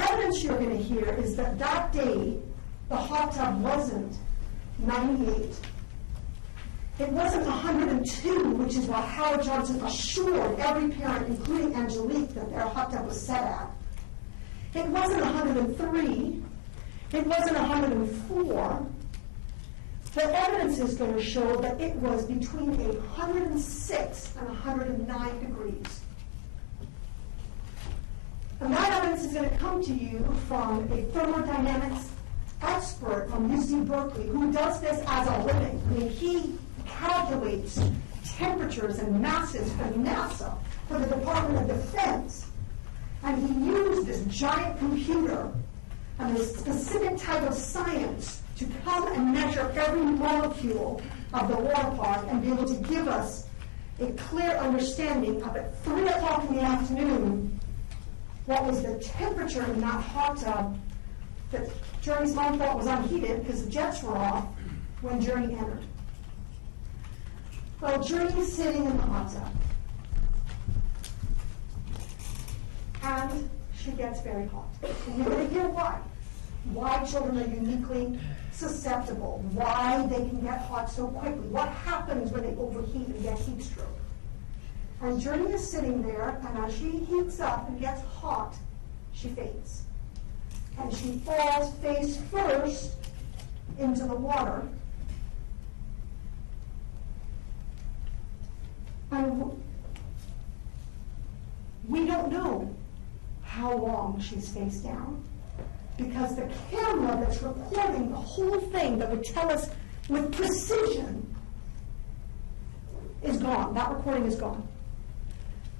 evidence you're going to hear is that that day, the hot tub wasn't 98. It wasn't 102, which is what Howard Johnson assured every parent, including Angelique, that their hot tub was set at. It wasn't 103. It wasn't 104. The evidence is going to show that it was between 106 and 109 degrees. And that evidence is going to come to you from a thermodynamics expert from UC Berkeley who does this as a living. I mean, he calculates temperatures and masses for NASA, for the Department of Defense. And he used this giant computer and this specific type of science to come and measure every molecule of the water park and be able to give us a clear understanding of at 3 o'clock in the afternoon what was the temperature in that hot tub that Journey's mom thought was unheated because the jets were off when Journey entered. Well, Journey's sitting in the hot tub. And she gets very hot. And you're going to hear why. Why children are uniquely susceptible. Why they can get hot so quickly. What happens when they overheat and get heat stroke. And Journey is sitting there, and as she heats up and gets hot, she faints. And she falls face first into the water. And we don't know how long she's face down, because the camera that's recording the whole thing that would tell us with precision is gone. That recording is gone.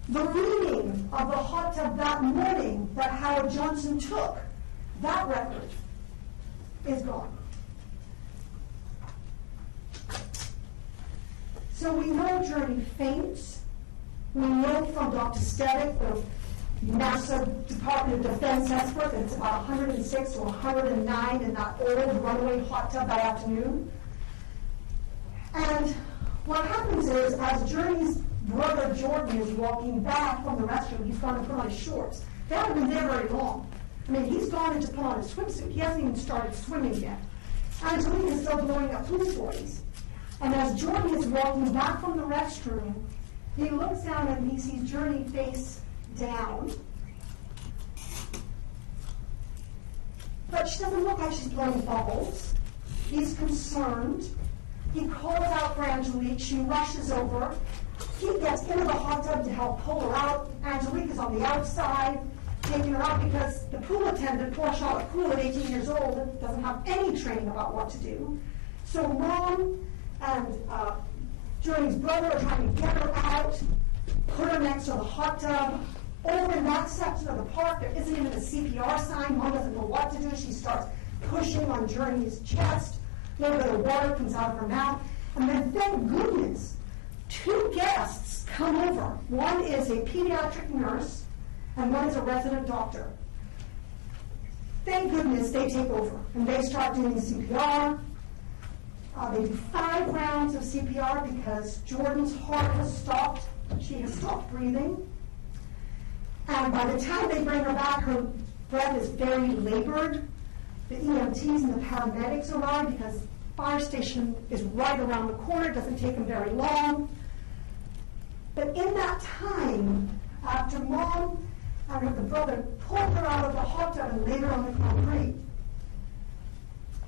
The reading of the hot tub that morning that Howard Johnson took, that record is gone. So we know Journey faints. We know from Dr. Stedick, the NASA Department of Defense expert, that it's about 106 or 109 in that old runaway hot tub that afternoon. And what happens is, as Journey's brother Jordan is walking back from the restroom, he's gone to put on his shorts. They haven't been there very long. I mean, he's gone in to put on his swimsuit. He hasn't even started swimming yet. Angelique is still blowing up pool boys. And as Jordan is walking back from the restroom, he looks down and he sees Journey face down. But she doesn't look like she's blowing bubbles. He's concerned. He calls out for Angelique. She rushes over. He gets into the hot tub to help pull her out. Angelique is on the outside, taking her out because the pool attendant, poor Charlotte Poole at 18 years old, doesn't have any training about what to do. So Mom and Journey's brother are trying to get her out, put her next to the hot tub. Over in that section of the park, there isn't even a CPR sign. Mom doesn't know what to do. She starts pushing on Journey's chest. A little bit of water comes out of her mouth. And then, thank goodness, 2 guests come over. One is a pediatric nurse, and one is a resident doctor. Thank goodness they take over, and they start doing CPR. They do 5 rounds of CPR because Jordan's heart has stopped. She has stopped breathing. And by the time they bring her back, her breath is very labored. The EMTs and the paramedics arrive because the fire station is right around the corner. It doesn't take them very long. But in that time, after Mom and the brother pulled her out of the hot tub and laid her on the concrete,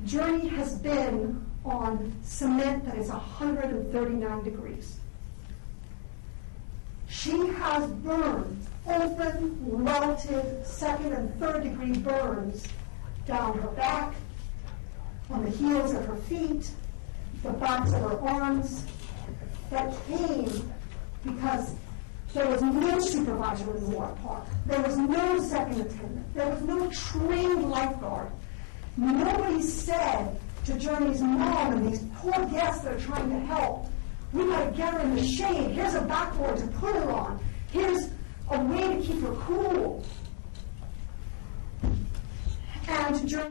Journey has been on cement that is 139 degrees. She has burned open, relative, 2nd and 3rd degree burns down her back, on the heels of her feet, the backs of her arms, that came because there was no supervisor in the water park. There was no second attendant. There was no trained lifeguard. Nobody said to Journey's mom and these poor guests that are trying to help, we got to get her in the shade. Here's a backboard to put her on. Here's a way to keep her cool. And Journey